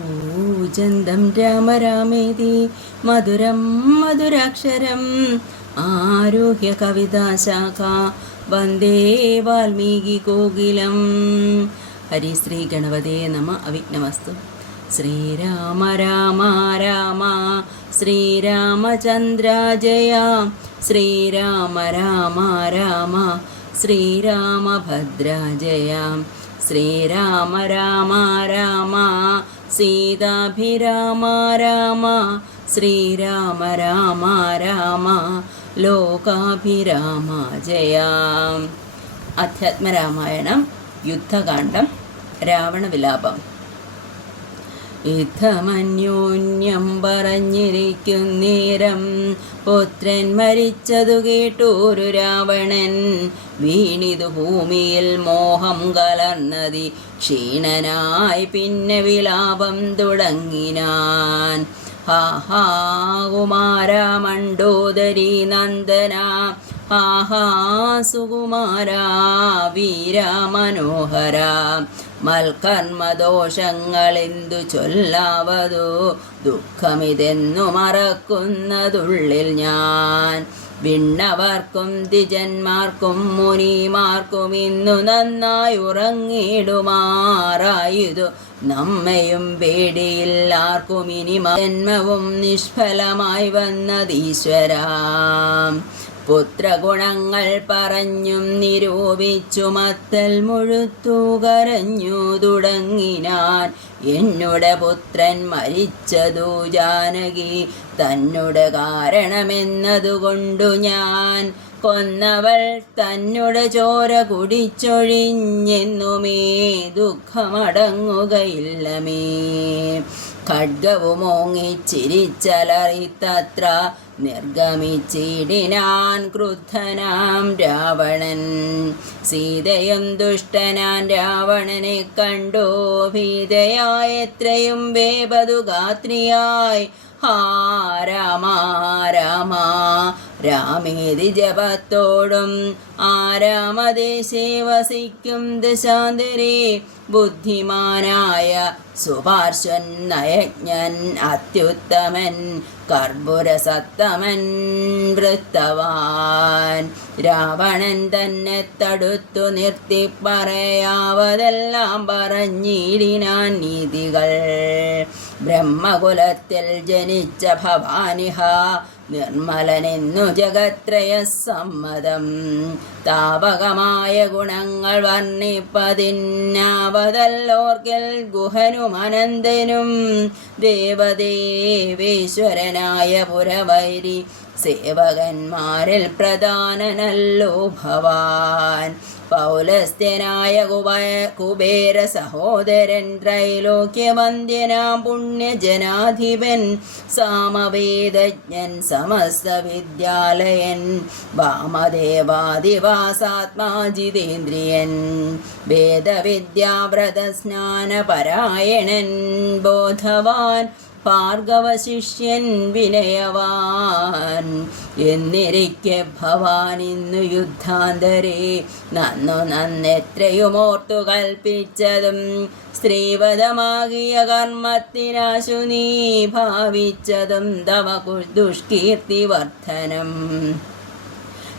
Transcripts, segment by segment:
കൂജന്തം രാമ രാമേതി മധുരം മധുരാക്ഷരം ആരുഹ്യ കവിതാശാഖ വന്ദേ വാൽമീകി കോകിലം. ഹരിശ്രീ ഗണപതേ നമ. അവിഘ്നമസ്തു. ശ്രീരാമ രാമ രാമ ശ്രീരാമചന്ദ്ര ജയ. ശ്രീരാമ രാമ രാമ ശ്രീരാമഭദ്ര ജയ. ശ്രീരാമ രാമ രാമ സീതാഭിരാമ രാമ. ശ്രീരാമ രാമ രാമ ലോകാഭിരാമ ജയ. അധ്യാത്മരാമായണം യുദ്ധകാന്ഡം രാവണവിലാപം. യുദ്ധമന്യോന്യം പറഞ്ഞിരിക്കുന്നേരം പുത്രൻ മരിച്ചതു കേട്ടൊരു രാവണൻ വീണിതു ഭൂമിയിൽ മോഹം കലർന്നതി ക്ഷീണനായി പിന്നെ വിലാപം തുടങ്ങിനാൻ. ഹാഹാ കുമാര മണ്ഡോദരി നന്ദന ഹാഹാ സുകുമാര വീര മനോഹര മൽക്കർമ്മദോഷങ്ങളെന്തു ചൊല്ലാവതോ ദുഃഖമിതെന്നു മറക്കുന്നതുള്ളിൽ ഞാൻ. വിണ്ണവർക്കും ദ്വിജന്മാർക്കും മുനിമാർക്കും ഇന്നു നന്നായി ഉറങ്ങിടുമാറായതു നമ്മയും പേടിയില്ലാർക്കും ഇനി ജന്മവും നിഷ്ഫലമായി വന്നതീശ്വരാം. പുത്രഗുണങ്ങൾ പറഞ്ഞും നിരൂപിച്ചു മത്തൽ മുഴുത്തു കരഞ്ഞു തുടങ്ങിനാൻ. എന്നുടെ പുത്രൻ മരിച്ചതു ജാനകി തന്നുടെ കാരണമെന്നതുകൊണ്ടു ഞാൻ കൊന്നവൾ തന്നുടെ ചോര കുടിച്ചൊഴിഞ്ഞെന്നുമേ ദുഃഖമടങ്ങുകയില്ലമേ. ഖഡ്ഗവുമോങ്ങിച്ചിരിച്ചലറിത്തത്ര നിർഗമിച്ചിടിനാൻ ക്രുദ്ധനാം രാവണൻ. സീതയും ദുഷ്ടനാൻ രാവണനെ കണ്ടോ ഭീതയായ എത്രയും വേപതു ഗാത്രിയായി. ഹാ രാമ രാമ രാമേതി ജപത്തോടും ആരാമദേശേ വസിക്കും ദശാന്തരേ. ബുദ്ധിമാനായ സുപാർശ്വൻ നയജ്ഞൻ അത്യുത്തമൻ കർപ്പുരസത്തമൻ വൃത്തവാൻ. രാവണൻ തന്നെ തടുത്തു നിർത്തി പറയാവതെല്ലാം പറഞ്ഞിടിനാൻ നീതികൾ. ബ്രഹ്മകുലത്തിൽ ജനിച്ച ഭവാനിഹ നിർമ്മലനെന്നു ജഗത്രയ സമ്മതം. താപകമായ ഗുണങ്ങൾ വർണ്ണിപ്പതിന്നാവതല്ലോർക്കൽ ഗുഹനും അനന്തനും. ദേവദേവേശ്വരനായ പുരവൈരി സേവകന്മാരിൽ പ്രധാനനല്ലോ ഭവാൻ. പൗലസ്ത്യനായ കുബേര സഹോദരൻ ത്രൈലോക്യവന്ദ്യനാം പുണ്യജനാധിപൻ സാമവേദജ്ഞൻ സമസ്ത വിദ്യാലയൻ വാമദേവാദിവാസാത്മാ ജിതേന്ദ്രിയൻ. വേദവിദ്യാവ്രതസ്നാനപരായണൻ ബോധവാൻ ഭാർഗവശിഷ്യൻ വിനയവാൻ. എന്നിരിക്കെ ഭവാൻ ഇന്നു യുദ്ധാന്തരേ നന്നെത്രയുമോർത്തു കൽപ്പിച്ചതും സ്ത്രീവധമാകിയ കർമ്മത്തിനാശു നീ ഭാവിച്ചതും തവ ദുഷ്കീർത്തിവർദ്ധനം.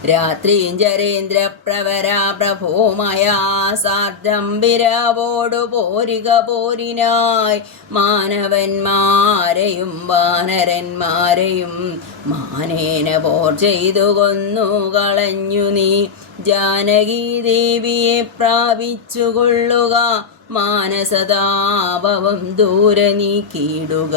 രാത്രിഞ്ചരേന്ദ്രപ്രവരാ പ്രഭോമയാ സാർദ്ധം വിരാവോടു പോരിക പോരിനായി. മാനവന്മാരെയും വാനരന്മാരെയും മാനേന പോർ ചെയ്തു കൊന്നു കളഞ്ഞു നീ. ജാനകീ ദേവിയെ പ്രാപിച്ചുകൊള്ളുക മാനസതാപവും ദൂരെ നീക്കിയിടുക.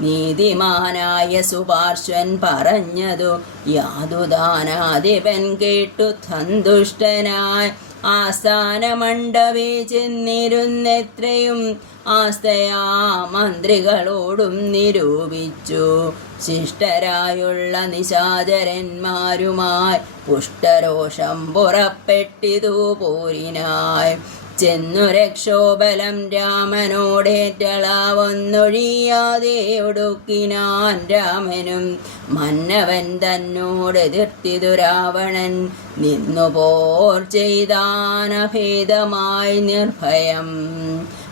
നീതിമാനായ സുപാർശ്വൻ പറഞ്ഞതു യാതുദാനാധിപൻ കേട്ടു സന്തുഷ്ടനായി. ആസ്ഥാനമണ്ഡപേ ചെന്നിരുന്നെത്രയും ആസ്തയാ മന്ത്രികളോടും നിരൂപിച്ചു. ശിഷ്ടരായുള്ള നിശാചരന്മാരുമായി പുഷ്ടരോഷം പുറപ്പെട്ടിതു പോരിനായി. ചെന്നു രക്ഷോബലം രാമനോടേറ്റളാവൊന്നൊഴിയാതെ ഒടുക്കിനാൻ രാമനും. മന്നവൻ തന്നോടെതിർത്തിതു രാവണൻ നിന്നു പോർ ചെയ്താനഭേദമായി നിർഭയം.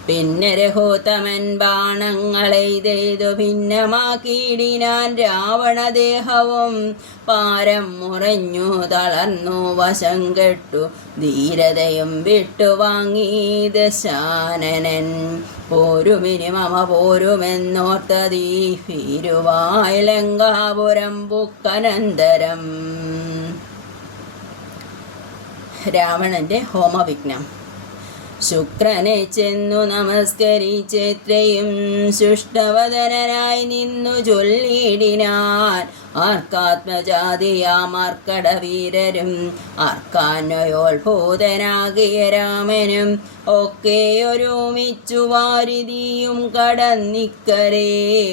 പിന്നെ രഘോത്തമൻ ബാണങ്ങളെയ്തെയ്തു ഭിന്നമാക്കിയിടിനാൻ രാവണദേഹവും. പാരം മുറഞ്ഞു തളർന്നു വശം കെട്ടു ധീരതയും വിട്ടുവാങ്ങി ദശാനനൻ. പോരുമിനി മമ പോരുമെന്നോർത്തതീ ഭീരുവായ ലങ്കാപുരം പുക്കനന്തരം. രാവണന്റെ ഹോമവിഘ്നം. ശുക്രനെ ചെന്നു നമസ്കരിച്ചെത്രയും ശുഷ്ടവദനായി നിന്നു ചൊല്ലിയിടിനാൻ. ആർക്കാത്മജാതിയാമാർക്കടവീരരും ആർക്കാന്വയോത്ഭൂതനാകിയ രാമനും ഒക്കെയൊരുമിച്ചു വാരിതിയും കടന്നിക്കരേ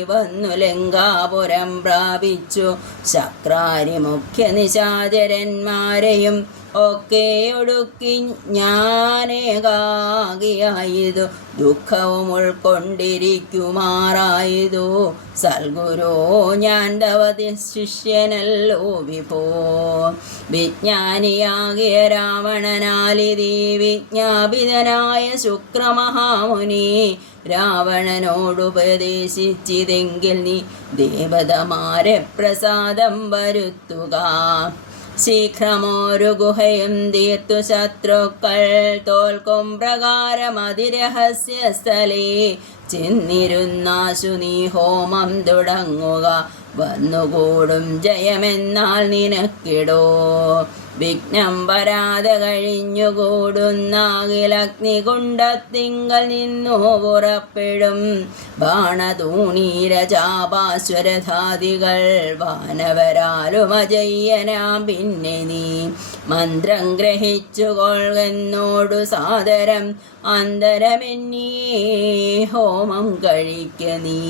വന്നു ലങ്കാപുരം പ്രാപിച്ചു. ശക്രാരി മുഖ്യ നിശാചരന്മാരെയും ഒക്കെ ഒടുക്കി ഞാനേകാകിയായതു ദുഃഖവും ഉൾക്കൊണ്ടിരിക്കുമാറായതു. സൽഗുരോ ഞാൻ തവതി ശിഷ്യനല്ലോ വിഭോ. വിജ്ഞാനിയാകിയ രാവണനാലിതി വിജ്ഞാപിതനായ ശുക്രമഹാമുനി രാവണനോടുപദേശിച്ചിതെങ്കിൽ നീ ദേവതമാരെ പ്രസാദം വരുത്തുക. ശീഘ്രമോരു ഗുഹയും തീർത്തു ശത്രുക്കൾ തോൽക്കും പ്രകാരം അതിരഹസ്യ സ്ഥലേ ചെന്നിരുന്നാശു നീ ഹോമം തുടങ്ങുക. വന്നുകൂടും ജയമെന്നാൽ നിനക്കിടോ. വിഘ്നം വരാതെ കഴിഞ്ഞുകൂടുന്നാകിലഗ്നികുണ്ഡത്തിങ്കൽ നിന്നു പുറപ്പെടും ബാണതൂണീരചാപാശ്വരധാദികൾ വാനവരാലും അജയ്യനാം. പിന്നെ നീ മന്ത്രം ഗ്രഹിച്ചു കൊള്ളുന്നോടു സാദരം അന്തരമെന്നീ ഹോമം കഴിക്ക നീ.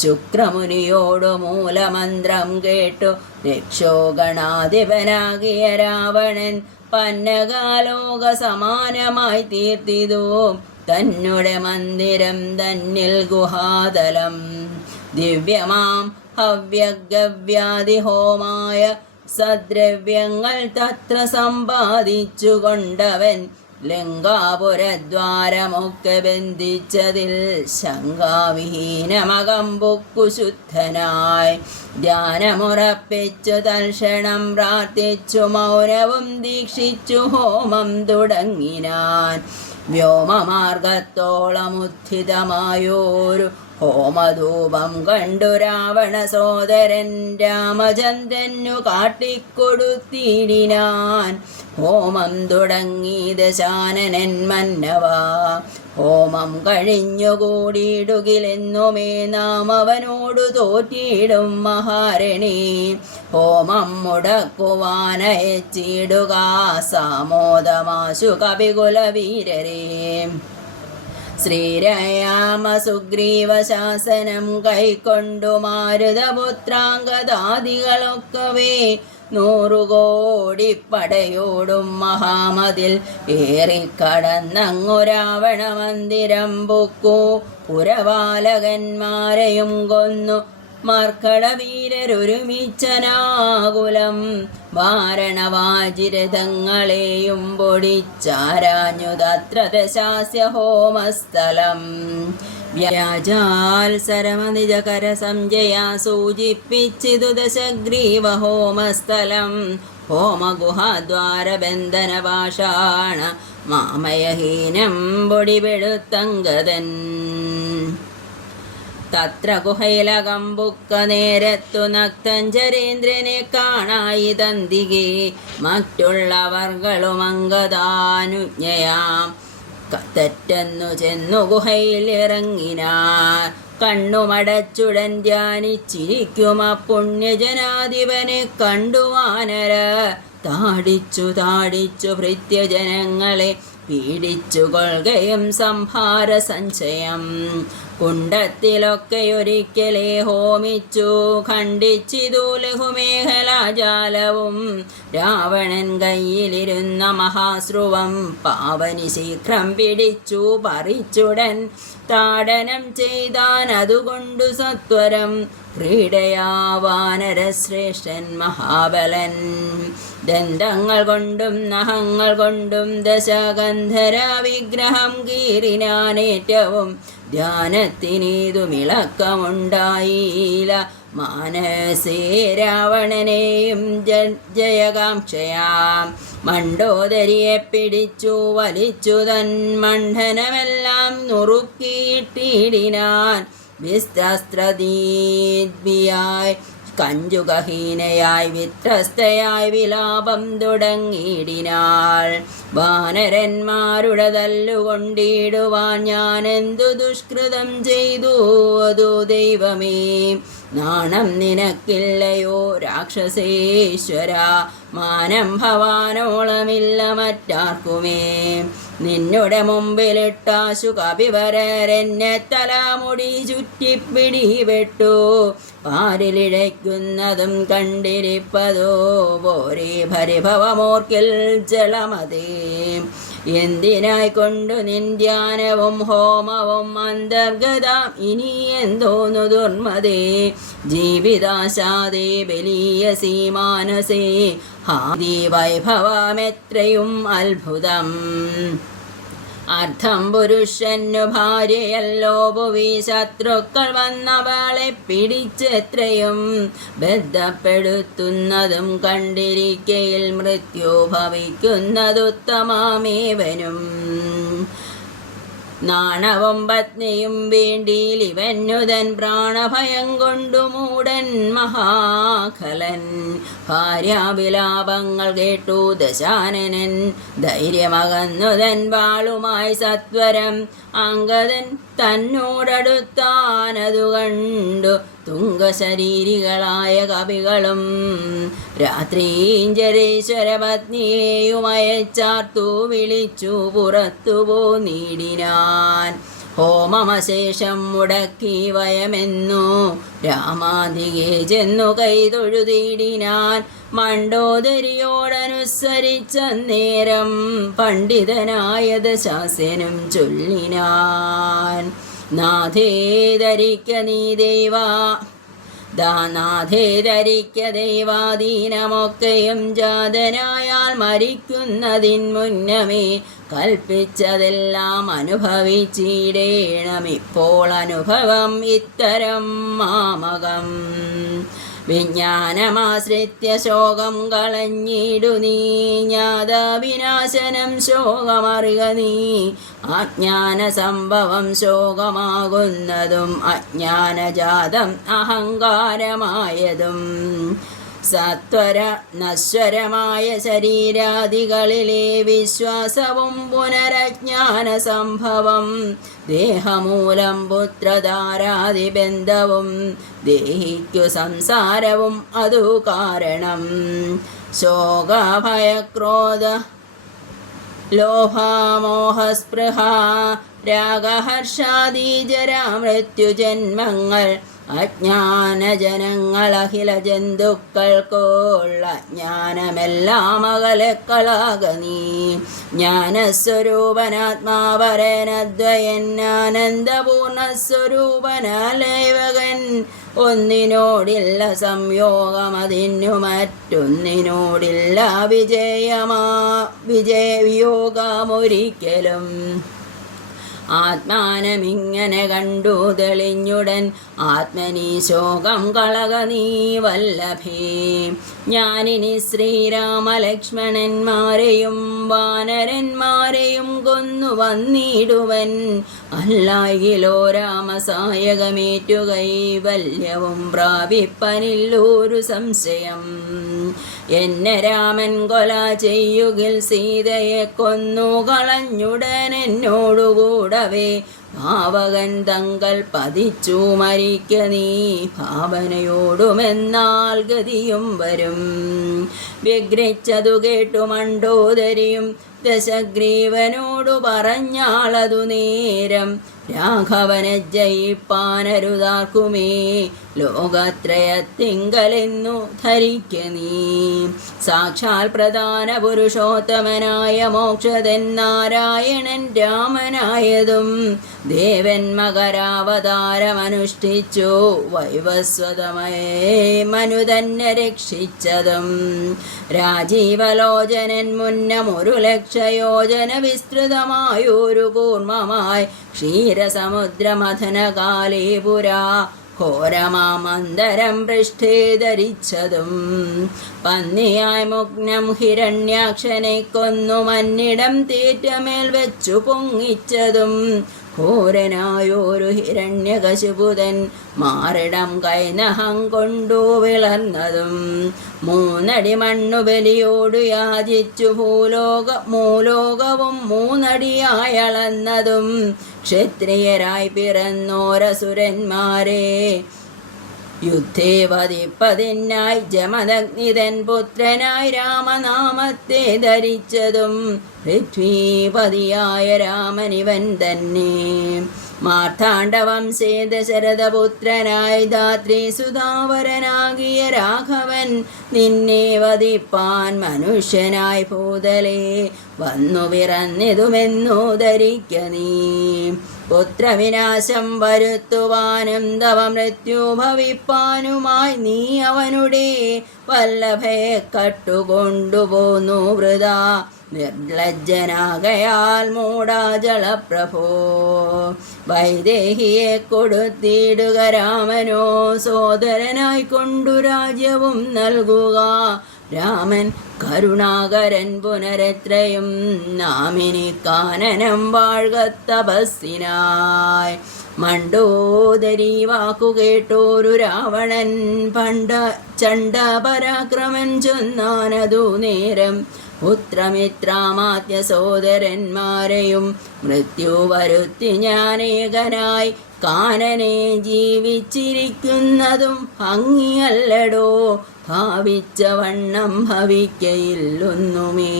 ശുക്രമുനിയോടു മൂലമന്ത്രം കേട്ടു രക്ഷോഗണാധിപനാകിയ രാവണൻ പന്നകാലോക സമാനമായി തീർത്തിതു തന്നെ മന്ദിരം തന്നിൽ ഗുഹാതലം. ദിവ്യമാം ഹവ്യഗവ്യാദിഹോമായ സദ്രവ്യങ്ങൾ തത്ര സമ്പാദിച്ചു കൊണ്ടവൻ ലങ്കാപുരദ്വാരമൊക്കെ ബന്ധിച്ചതിൽ ശങ്കാവിഹീനമകമ്പുക്കു ശുദ്ധനായി. ധ്യാനമുറപ്പിച്ചു തൽക്ഷണം പ്രാർത്ഥിച്ചു മൗനവും ദീക്ഷിച്ചു ഹോമം തുടങ്ങിനാൻ. വ്യോമമാർഗത്തോളമുദ്ധിതമായോരു ഹോമധൂപം കണ്ടു രാവണ സോദരൻ രാമചന്ദ്രനു കാട്ടിക്കൊടുത്തിടിനാൻ. ഹോമം തുടങ്ങി ദശാനനൻ മന്നവാ. ഹോമം കഴിഞ്ഞുകൂടിയിടുകിലെന്നുമേ നാം അവനോടു തോറ്റിടും മഹാരണി. ഹോമം മുടക്കുവാനയച്ചിടുക സാമോദമാശു കപികുലവീരരേ. ശ്രീരാമ സുഗ്രീവ ശാസനം കൈക്കൊണ്ടു മാരുതപുത്രാംഗദാദികളൊക്കവേ 100 കോടി പടയോടും മഹാമതിൽ ഏറിക്കടന്നങ്ങു രാവണ മന്ദിരം പുക്കു. പുരപാലകന്മാരെയും കൊന്നു മർക്കടവീരരൊരുമിച്ചനാകുലം. വാരണവാജിരഥങ്ങളെയും പൊടിച്ചാരാഞ്ഞു തത്ര ദശാസ്യ ഹോമസ്ഥലം. വ്യാജാത്സരമനിജകര സംജയാ സൂചിപ്പിച്ചിതു ദശഗ്രീവ ഹോമസ്ഥലം. ഹോമഗുഹാദ്വാരബന്ധനപാഷാണ മാമയഹീനം പൊടിപെടുത്തങ്കതൻ. തത്ര ഗുഹയിലകമ്പുക്ക നേരത്തു നക്തഞ്ചരേന്ദ്രനെ കാണായി തന്തികെ. മറ്റുള്ളവർകളും അംഗദാനുജ്ഞയാം തെറ്റെന്നു ചെന്നു ഗുഹയിൽ ഇറങ്ങിനാർ. കണ്ണുമടച്ചുടൻ ധ്യാനിച്ചിരിക്കും പുണ്യജനാധിപനെ കണ്ടു വാനര. താടിച്ചു താടിച്ചു ഭൃത്യജനങ്ങളെ പീഡിച്ചു കൊള്ളുകയും സംഹാര സഞ്ചയം. കുണ്ടത്തിലൊക്കെ ഒരിക്കലേ ഹോമിച്ചു ഖണ്ഡിച്ചിതു ലഘുമേഖലാജാലവും. രാവണൻ കയ്യിലിരുന്ന മഹാശ്രുവം പാവനി ശീഘ്രം പിടിച്ചു പറിച്ചുടൻ താടനം ചെയ്താൻ അതുകൊണ്ടു സത്വരം ക്രീഡയാ വാനരശ്രേഷ്ഠൻ മഹാബലൻ. ദന്തങ്ങൾ കൊണ്ടും നഖങ്ങൾ കൊണ്ടും ദശകന്ധര വിഗ്രഹം കീറിനാനേറ്റവും ധ്യാനത്തിനീതുമിളക്കമുണ്ടായില്ല. മാനസേ രാവണനെയും ജയകാംക്ഷയാം മണ്ഡോദരിയെ പിടിച്ചു വലിച്ചു തൻ മണ്ഡനമെല്ലാം നുറുക്കിയിട്ടിടിനാൻ. വിസ്തസ്ത്രദീദ്വിയായി കഞ്ചുകഹീനയായി വിത്രസ്തയായി വിലാപം തുടങ്ങിയിടിനാൾ. വാനരന്മാരുടെ തല്ലുകൊണ്ടിടുവാൻ ഞാൻ എന്തു ദുഷ്കൃതം ചെയ്തു അതു ദൈവമേ. നാണം നിനക്കില്ലയോ രാക്ഷസേശ്വര, മാനം ഭവാനോളമില്ല മറ്റാർക്കുമേ. നിന്നുടെ മുമ്പിലിട്ടാശു കപിവരരെന്നെ തലമുടി ചുറ്റിപ്പിടിപെട്ടു. പാരിലിഴയ്ക്കുന്നതും കണ്ടിരിപ്പതോ പോരേ പരിഭവമോർക്കിൽ ജലമതേ. എന്തിനായി കൊണ്ടു നിന്ദ്യാനവും ഹോമവും അന്തർഗതം ഇനി എന്തോന്നു ദുർമതേ. ജീവിതാശാദേ ബലീയസീ മാനസേ ഹാദി വൈഭവമെത്രയും അത്ഭുതം. അർത്ഥം പുരുഷനു ഭാര്യയല്ലോ ഭുവി, ശത്രുക്കൾ വന്നവളെ പിടിച്ചെത്രയും ബന്ധപ്പെടുത്തുന്നതും കണ്ടിരിക്കയിൽ മൃത്യു ഭവിക്കുന്നതുത്തമമേവനും. നാണവും പത്നിയും വേണ്ടിയിലിവനുതൻ പ്രാണഭയം കൊണ്ടു മൂടൻ മഹാഖലൻ. ഭാര്യാവിലാപങ്ങൾ കേട്ടു ദശാനനൻ ധൈര്യമകന്നുതൻ വാളുമായി സത്വരം. അംഗദൻ തന്നോടടുത്താനതു കണ്ടു തുംഗശരീരികളായ കവികളും രാത്രീഞ്ചരേശ്വര പത്നിയെയുമയച്ചാർത്തു വിളിച്ചു പുറത്തു പോന്നിടിനാൻ. ഹോമമശേഷം മുടക്കി വയമെന്നു രാമാതികെ ചെന്നു കൈതൊഴുതിടിനാൻ. മണ്ഡോദരിയോടനുസരിച്ച നേരം പണ്ഡിതനായ ദശാസ്യനും ചൊല്ലിനാൻ. നാഥേ ധരിക്ക നീ ദൈവാധീനമൊക്കെയും ജാതനായാൽ മരിക്കുന്നതിൻ മുന്നമേ കൽപ്പിച്ചതെല്ലാം അനുഭവിച്ചിടേണം. ഇപ്പോൾ അനുഭവം ഇത്തരം മാമകം. വിജ്ഞാനമാശ്രിത്യ ശോകം കളഞ്ഞിടു നീ, ജ്ഞാതവിനാശനം ശോകമറിക നീ. അജ്ഞാന സംഭവം ശോകമാകുന്നതും അജ്ഞാനജാതം അഹങ്കാരമായതും. സത്വര നശ്വരമായ ശരീരാദികളിലെ വിശ്വാസവും പുനരജ്ഞാന സംഭവം. ദേഹമൂലം പുത്രധാരാദിബന്ധവും ദേഹിക്കു സംസാരവും അതു കാരണം. ശോകഭയക്രോധ ലോഭാമോഹസ്പൃഹ രാഗഹർഷാദി ജരാമൃത്യുജന്മങ്ങൾ അജ്ഞാനജനങ്ങൾ അഖില ജന്തുക്കൾക്കുള്ള ജ്ഞാനമെല്ലാം അകലക്കളാക നീ. ജ്ഞാനസ്വരൂപനാത്മാവരനദ്വയൻ ആനന്ദപൂർണസ്വരൂപനാലൈവകൻ. ഒന്നിനോടില്ല സംയോഗം അതിനു മറ്റൊന്നിനോടില്ല വിയോഗമൊരിക്കലും. ആത്മാനമിങ്ങനെ കണ്ടു തെളിഞ്ഞുടൻ ആത്മനീ ശോകം കളക നീ വല്ലഭേ. ഞാനിനി ശ്രീരാമലക്ഷ്മണന്മാരെയും വാനരന്മാരെയും കൊന്നു വന്നിടുവൻ. അല്ലായിലോ രാമസായകമേറ്റു കൈവല്യവും പ്രാപിപ്പനില്ലൊരു സംശയം. എന്നെ രാമൻ കൊല ചെയ്യുകിൽ സീതയെ കൊന്നു കളഞ്ഞുടൻ എന്നോടുകൂടവേ ഭാവകൻ തങ്കൽ പതിച്ചു മരിക്ക നീ. ഭാവനയോടുമെന്നാൽ ഗതിയും വരും. വിഗ്രഹിച്ചതു കേട്ടു മണ്ഡോദരിയും ദശഗ്രീവനോടു പറഞ്ഞാളതു നേരം. രാഘവനെ ജയിപ്പാനരുതാർക്കുമേ ലോകത്രയത്തിങ്കലെന്നു ധരിക്ക നീ. സാക്ഷാൽ പ്രധാന പുരുഷോത്തമനായ മോക്ഷതൻ നാരായണൻ രാമനായതും ദേവൻ മകരാവതാരമനുഷ്ഠിച്ചു വൈവസ്വതമേ മനുതന്നെ രക്ഷിച്ചതും. രാജീവലോചനൻ മുന്നമൊരു ലക്ഷയോജന വിസ്തൃതമായൊരു കൂർമ്മമായി ക്ഷീരസമുദ്രമഥനകാലേ പുരാ ഘോരമാമന്തരം പൃഷ്ഠേ ധരിച്ചതും. പന്നിയായി മുഗ്നം ഹിരണ്യാക്ഷനെ കൊന്നു മന്നിടം തീറ്റമേൽ വെച്ചു പൊങ്ങിച്ചതും. ഘോരനായൊരു ഹിരണ്യകശിപുതൻ മാറിടം കൈനഹം കൊണ്ടു വിളർന്നതും. 3 അടി മണ്ണു ബലിയോടു യാചിച്ചു മൂലോകവും 3 അടിയായി അളന്നതും. ക്ഷത്രിയരായി പിറന്നോരസുരന്മാരെ യുദ്ധേ വധിപ്പതിനായി ജമദഗ്നിതൻ പുത്രനായി രാമനാമത്തെ ധരിച്ചതും. പൃഥ്വീപതിയായ രാമനിവൻ തന്നെ മാർത്താണ്ഡവംശേ ദശരഥപുത്രനായി ധാത്രി സുധാവരനാകിയ രാഘവൻ നിന്നെ വധിപ്പാൻ മനുഷ്യനായി ഭൂതലേ വന്നു പിറന്നിതുമെന്നു ധരിക്ക നീ. പുത്രവിനാശം വരുത്തുവാനും തവ മൃത്യു ഭവിപ്പാനുമായി നീ അവനുടെ വല്ലഭയെ കട്ടുകൊണ്ടുപോന്നു വൃഥാ നിർലജ്ജനാകയാൽ മൂഢാജളപ്രഭോ. വൈദേഹിയെ കൊടുത്തിടുക രാമനോ സോദരനായി കൊണ്ടു രാജ്യവും നൽകുക. രാമൻ കരുണാകരൻ പുനരെത്രയും നാമിനി കാനനം വാഴ്ക തപസ്സിനായി. മണ്ടോദരി വാക്കുകേട്ടോരു രാവണൻ ചണ്ഡപരാക്രമൻ ചൊന്നാനതു നേരം. പുത്രമിത്രാമാത്യ സോദരന്മാരെയും മൃത്യു വരുത്തി ഞാനേകനായി കാനനെ ജീവിച്ചിരിക്കുന്നതും ഭംഗിയല്ലടോ ഭാവിച്ച വണ്ണം ഭവിക്കയില്ലൊന്നുമേ.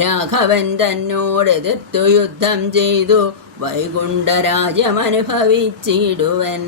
രാഘവൻ തന്നോടെതിർത്തു യുദ്ധം ചെയ്തു വൈകുണ്ഠരാജ്യമനുഭവിച്ചിടുവൻ.